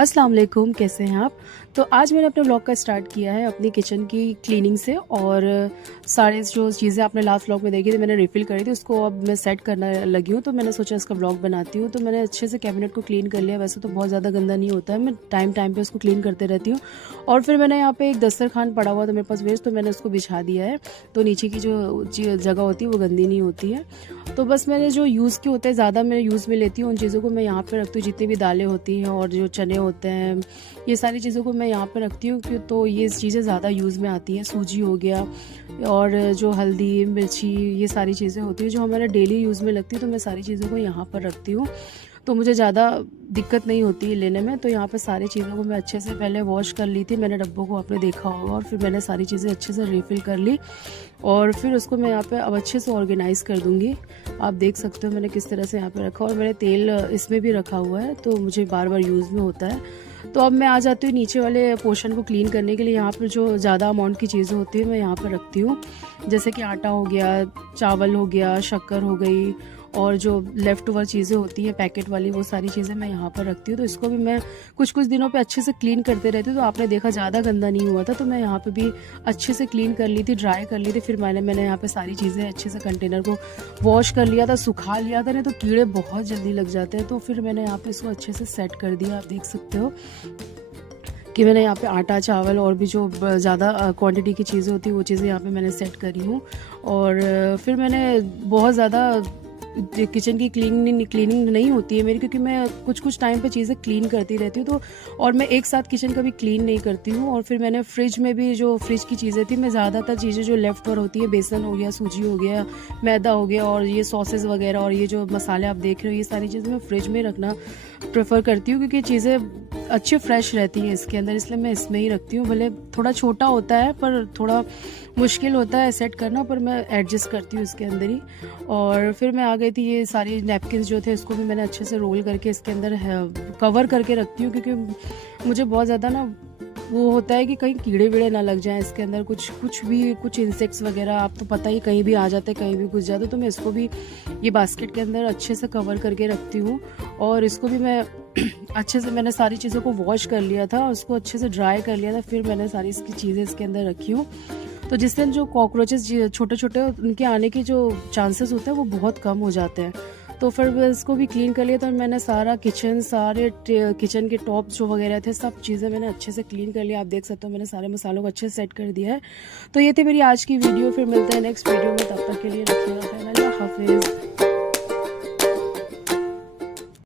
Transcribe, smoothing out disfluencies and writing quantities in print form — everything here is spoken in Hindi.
अस्सलाम वालेकुम, कैसे हैं आप। तो आज मैंने अपने व्लॉग का स्टार्ट किया है अपनी किचन की क्लीनिंग से। और सारे जो चीज़ें आपने लास्ट व्लॉग में देखी थी मैंने रिफ़िल करी थी, उसको अब मैं सेट करना लगी हूँ। तो मैंने सोचा इसका व्लॉग बनाती हूँ। तो मैंने अच्छे से कैबिनेट को क्लीन कर लिया। वैसे तो बहुत ज़्यादा गंदा नहीं होता है, मैं टाइम टाइम पर उसको क्लीन करते रहती हूँ। और फिर मैंने यहाँ पर एक दस्तरखान पड़ा हुआ था मेरे पास वेस्ट, तो मैंने उसको बिछा दिया है। तो नीचे की जो जगह होती है वो गंदी नहीं होती है। तो बस मैंने जो यूज़ के होते हैं ज़्यादा मैं यूज़ में लेती हूँ, उन चीज़ों को मैं यहाँ पे रखती हूँ। जितनी भी दालें होती हैं और जो चने होते हैं, ये सारी चीज़ों को मैं यहाँ पे रखती हूँ कि तो ये चीज़ें ज़्यादा यूज़ में आती हैं। सूजी हो गया और जो हल्दी मिर्ची, ये सारी चीज़ें होती हैं जो हमारे डेली यूज़ में लगती है। तो मैं सारी चीज़ों को यहाँ पर रखती हूँ, तो मुझे ज़्यादा दिक्कत नहीं होती है लेने में। तो यहाँ पे सारी चीज़ों को मैं अच्छे से पहले वॉश कर ली थी, मैंने डब्बों को आपने देखा होगा। और फिर मैंने सारी चीज़ें अच्छे से रिफ़िल कर ली और फिर उसको मैं यहाँ पे अब अच्छे से ऑर्गेनाइज़ कर दूँगी। आप देख सकते हो मैंने किस तरह से यहाँ पे रखा, और मैंने तेल इसमें भी रखा हुआ है, तो मुझे बार बार यूज़ में होता है। तो अब मैं आ जाती हूँ नीचे वाले पोर्शन को क्लीन करने के लिए। यहाँ पर जो ज़्यादा अमाउंट की चीज़ें होती हैं मैं यहाँ पर रखती हूँ, जैसे कि आटा हो गया, चावल हो गया, शक्कर हो गई, और जो लेफ़्ट ओवर चीज़ें होती हैं पैकेट वाली, वो सारी चीज़ें मैं यहाँ पर रखती हूँ। तो इसको भी मैं कुछ कुछ दिनों पे अच्छे से क्लीन करते रहती हूँ। तो आपने देखा ज़्यादा गंदा नहीं हुआ था, तो मैं यहाँ पे भी अच्छे से क्लीन कर ली थी, ड्राई कर ली थी। फिर मैंने यहाँ पे सारी चीज़ें अच्छे से कंटेनर को वॉश कर लिया था, सुखा लिया था, नहीं तो कीड़े बहुत जल्दी लग जाते हैं। तो फिर मैंने यहाँ पर इसको अच्छे से सेट कर दिया। आप देख सकते हो कि मैंने यहाँ पे आटा, चावल और भी जो ज़्यादा क्वांटिटी की चीज़ें होती हैं वो चीज़ें यहाँ पे मैंने सेट करी हूँ। और फिर मैंने बहुत ज़्यादा किचन की क्लीनिंग नहीं होती है मेरी, क्योंकि मैं कुछ कुछ टाइम पे चीज़ें क्लीन करती रहती हूँ। तो और मैं एक साथ किचन कभी क्लीन नहीं करती हूँ। और फिर मैंने फ्रिज में भी जो फ्रिज की चीज़ें थी, मैं ज़्यादातर चीज़ें जो लेफ़्ट ओवर होती है, बेसन हो गया, सूजी हो गया, मैदा हो गया, और ये सॉसेस वगैरह और ये जो मसाले आप देख रहे हो, ये सारी चीज़ें मैं फ्रिज में रखना प्रेफर करती हूँ, क्योंकि चीज़ें अच्छी फ्रेश रहती हैं इसके अंदर, इसलिए मैं इसमें ही रखती हूँ। भले थोड़ा छोटा होता है पर थोड़ा मुश्किल होता है सेट करना, पर मैं एडजस्ट करती हूँ इसके अंदर ही। और फिर मैं आ गई थी, ये सारी नैपकिन्स जो थे इसको भी मैंने अच्छे से रोल करके इसके अंदर कवर करके रखती हूँ, क्योंकि मुझे बहुत ज़्यादा ना वो होता है कि कहीं कीड़े वीड़े ना लग जाएं इसके अंदर, कुछ इंसेक्ट्स वगैरह, आप तो पता ही कहीं भी आ जाते कहीं भी घुस जाते। तो मैं इसको भी ये बास्केट के अंदर अच्छे से कवर करके रखती हूँ। और इसको भी मैं अच्छे से, मैंने सारी चीज़ों को वॉश कर लिया था, उसको अच्छे से ड्राई कर लिया था, फिर मैंने सारी इसकी चीज़ें इसके अंदर रखी हूँ। तो जिससे जो कॉकरोचेस छोटे छोटे उनके आने के जो चांसेस होते हैं वो बहुत कम हो जाते हैं। तो फिर इसको भी क्लीन कर लिया था। मैंने सारे किचन के टॉप जो वगैरह थे, सब चीज़ें मैंने अच्छे से क्लीन कर लिया। आप देख सकते हो मैंने सारे मसालों को अच्छे से सेट कर दिया है। तो ये थी मेरी आज की वीडियो, फिर मिलते हैं नेक्स्ट वीडियो में, तब तक के लिए रखिएगा ख्याल, अल्लाह हाफिज़।